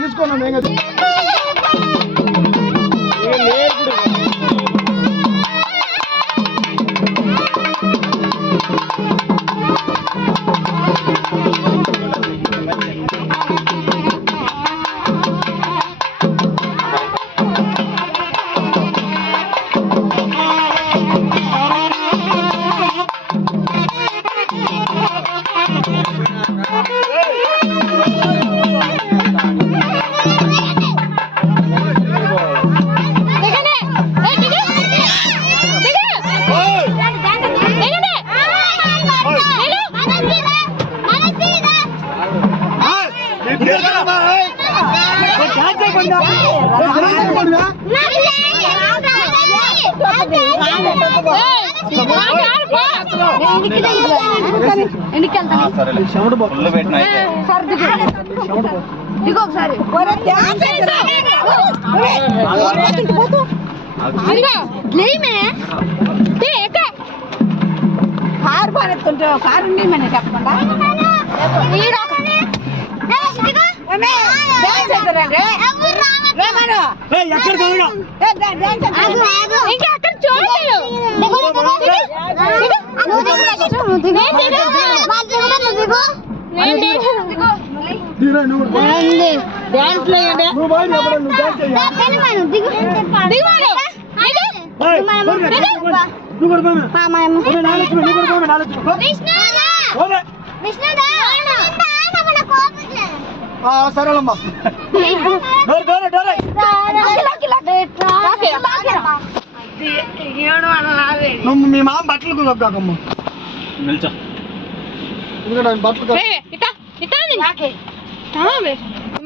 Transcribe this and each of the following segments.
తీసుకోండి car car చెప్పకుండా సరేలమ్మా మీ మామ బట్టలు కాకమ్మా బట్టలు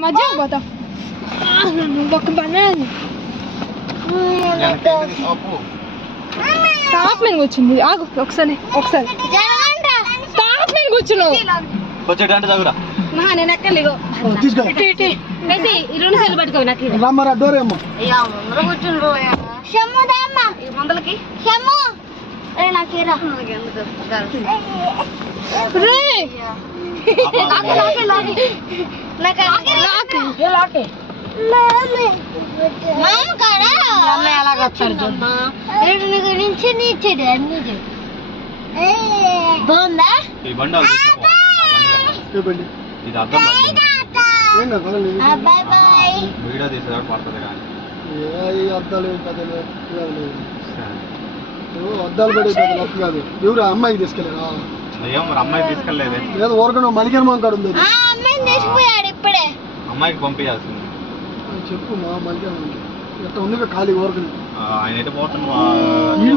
మజా పోతా ఒక బనానా టాప్ మీద కూర్చుంది ఆగు ఒకసారి టాప్ మీద కూర్చున్నావు నేను ఎక్కలేగో ఈ 2 సెల్లు పట్టుకో నాకు మందలకి అద్దాలు పడే కాదు ఎవరు అమ్మాయికి తీసుకెళ్ళారా అమ్మాయి తీసుకెళ్ళలేదు లేదు ఊరకను మలికన్ మాంకాడు ఉంది అమ్మాయికి పంపించాల్సింది చెప్పు మా మలికన్ ఎట్లా ఉంది ఖాళీ ఊరకని ఆయన అయితే పోతాను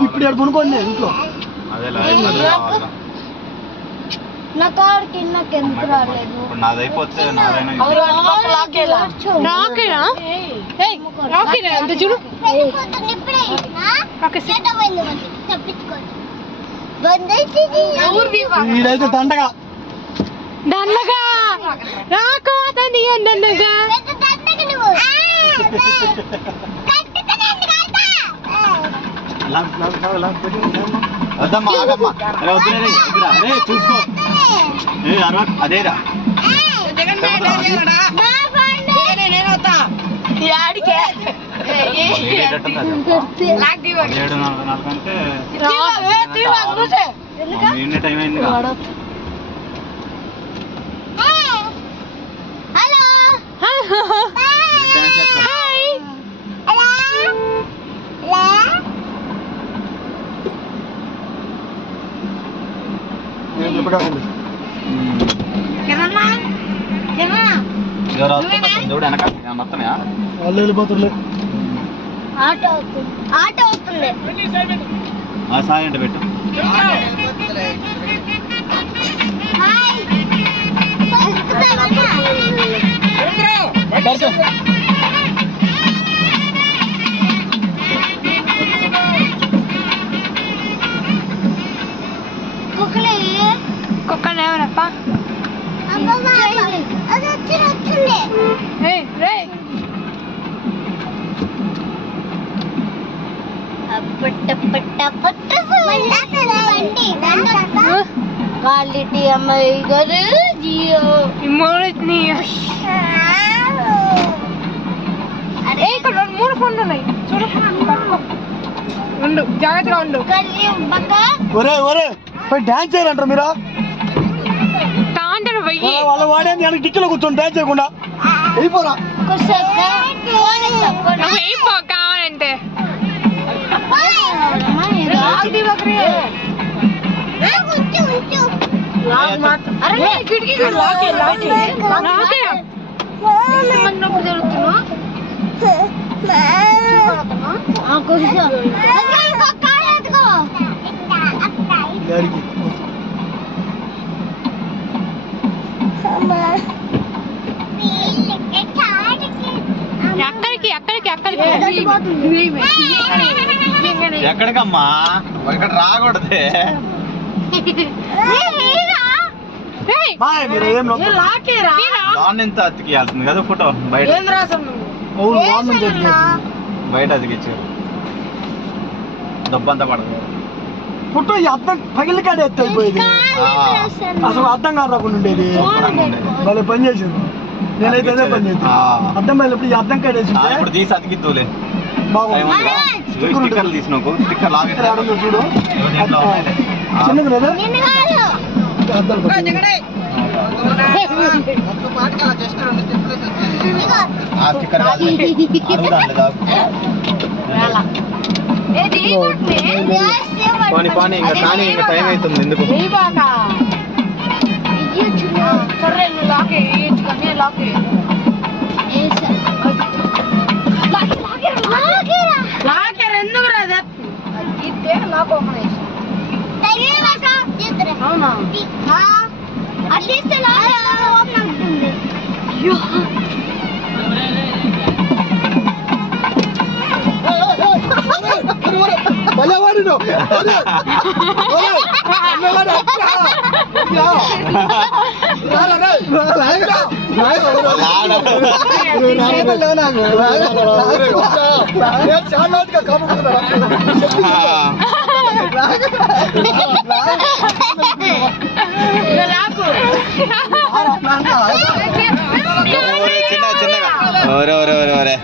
ఇప్పుడు ఎక్కడ కొనుక్కోండి ఇంట్లో అదే నాదైపోతే వీడైతే దండగా దండగా రాకు అతని దండగా వద్దమ్మా ఆగమ్మా అరే వద్దులే అరే చూసుకో అదేరా అంటే టైం అయింది వాళ్ళు వెళ్ళిపోతుండే సాయి అంటే పెట్టు కుక్కలు ఎవరప్ప क्वालिटी हमारी घर जियो ఇమ్మోని అరే ఇక్కడ మూడు ఫోన్లు ఉన్నాయి చూడు పట్టుకో ఉండు జాగ్రత్తగా ఉండు ఒరే ఒరే పోయి డాన్స్ చేయరంటారు మీరు తాంటను పోయి వాళ్ళ వాడేది వెనక టిక్కిలో కూర్చొని డాన్స్ చేయకుండా వెళ్ళిపోరా నువ్వు అయిపో కావాలంటే అరే కిటికీ గారికి అక్కడికి అక్కడికి అక్కడికి ఎక్కడికమ్మా ఇక్కడ రాకూడదే మాయ మీరు ఏం లాన్ ఎంత అతికియాల్సింది కదా ఫోటో బయట అవును వాన్ నుంచి బయట అతికిచ్చారు దబ్బంతా పడదు పుట్టు ఈ అద్దం పగిలి కాడ ఎత్తి అయిపోయేది అసలు అద్దం కాదు రాకుండా ఉండేది వాళ్ళు పని చేసింది నేనైతే అదే పని చేసి అద్దం వెళ్ళినప్పుడు ఈ అద్దం కాడ వేసి ఇప్పుడు తీసి అతికిద్దులే బాగుంది స్టిక్కర్లు తీసినాకు స్టిక్కర్ లాగే చూడు చిన్నది లేదా అద్దాలు ఆ స్టిక్కర్ పోనీ పోనీ ఇంకా కానీ ఇంకా టైం అవుతుంది ఎందుకు ఎందుకు రాదా అవునా అట్లీస్ట్ వాడిను చిన్న చిన్నగా ఒరే ఒరే ఒరే ఒరే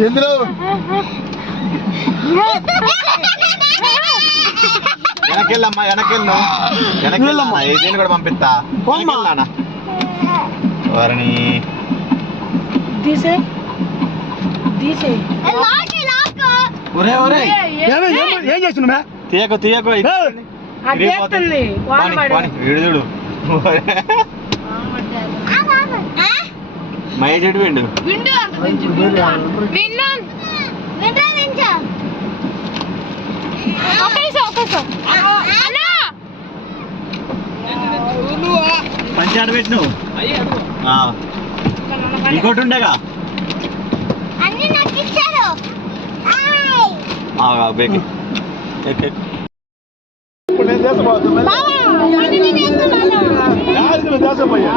ఎందులో వెనకెళ్ళమ్మా వెనకెళ్ళు వెనకెళ్ళమ్మా ఏజీని కూడా పంపిస్తా వెనకెళ్ళానా వారిని తీసే తీసే ఒరే ఒరే ఏం చేస్తున్నా తీయకు తీయకు అదేస్తుంది విడుదుడు మహేష్ విండు పంచాడు పెట్టు నువ్వు ఇంకోటి ఉండగా బేకి ఇప్పుడు నేను దేశపోయా